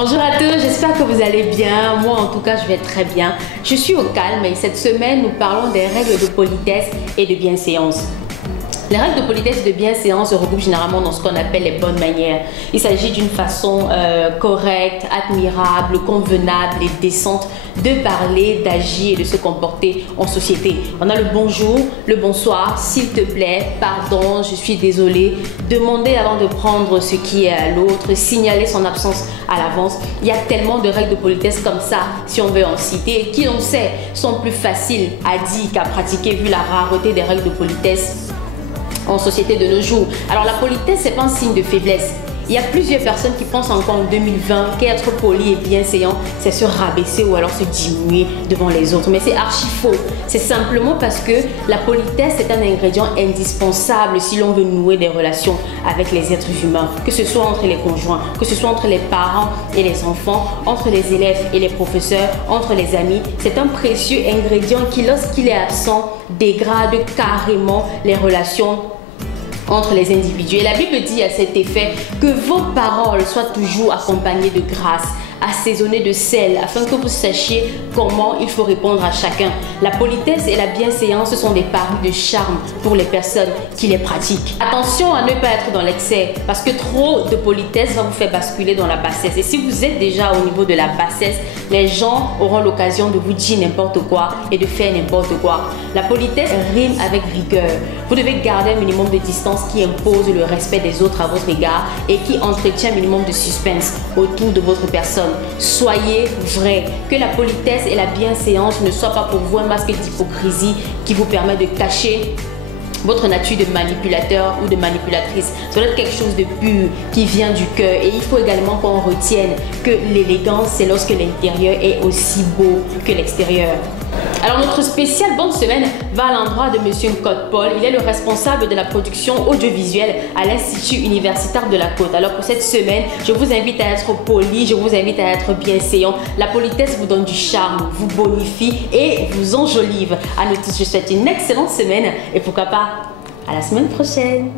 Bonjour à tous, j'espère que vous allez bien. Moi en tout cas je vais très bien. Je suis au calme et cette semaine nous parlons des règles de politesse et de bienséance. Les règles de politesse et de bienséance se regroupent généralement dans ce qu'on appelle les bonnes manières. Il s'agit d'une façon correcte, admirable, convenable et décente de parler, d'agir et de se comporter en société. On a le bonjour, le bonsoir, s'il te plaît, pardon, je suis désolé, demander avant de prendre ce qui est à l'autre, signaler son absence à l'avance. Il y a tellement de règles de politesse comme ça, si on veut en citer, qui on sait sont plus faciles à dire qu'à pratiquer vu la rareté des règles de politesse en société de nos jours. Alors la politesse, c'est pas un signe de faiblesse. Il y a plusieurs personnes qui pensent encore en 2020 qu'être poli et bienséant, c'est se rabaisser ou alors se diminuer devant les autres. Mais c'est archi faux. C'est simplement parce que la politesse est un ingrédient indispensable si l'on veut nouer des relations avec les êtres humains, que ce soit entre les conjoints, que ce soit entre les parents et les enfants, entre les élèves et les professeurs, entre les amis. C'est un précieux ingrédient qui, lorsqu'il est absent, dégrade carrément les relations entre les individus. Et la Bible dit à cet effet que vos paroles soient toujours accompagnées de grâce, assaisonnées de sel, afin que vous sachiez comment il faut répondre à chacun. La politesse et la bienséance sont des paroles de charme pour les personnes qui les pratiquent. Attention à ne pas être dans l'excès, parce que trop de politesse va vous faire basculer dans la bassesse. Et si vous êtes déjà au niveau de la bassesse, les gens auront l'occasion de vous dire n'importe quoi et de faire n'importe quoi. La politesse rime avec rigueur. Vous devez garder un minimum de distance qui impose le respect des autres à votre égard et qui entretient un minimum de suspense autour de votre personne. Soyez vrai. Que la politesse et la bienséance ne soient pas pour vous un masque d'hypocrisie qui vous permet de cacher votre nature de manipulateur ou de manipulatrice. Ça doit être quelque chose de pur qui vient du cœur. Et il faut également qu'on retienne que l'élégance, c'est lorsque l'intérieur est aussi beau que l'extérieur. Alors notre spécial bonne semaine va à l'endroit de Monsieur Code-Paul. Il est le responsable de la production audiovisuelle à l'Institut universitaire de la Côte. Alors pour cette semaine, je vous invite à être poli, je vous invite à être bienséant. La politesse vous donne du charme, vous bonifie et vous enjolive. À nous tous, je vous souhaite une excellente semaine et pourquoi pas à la semaine prochaine.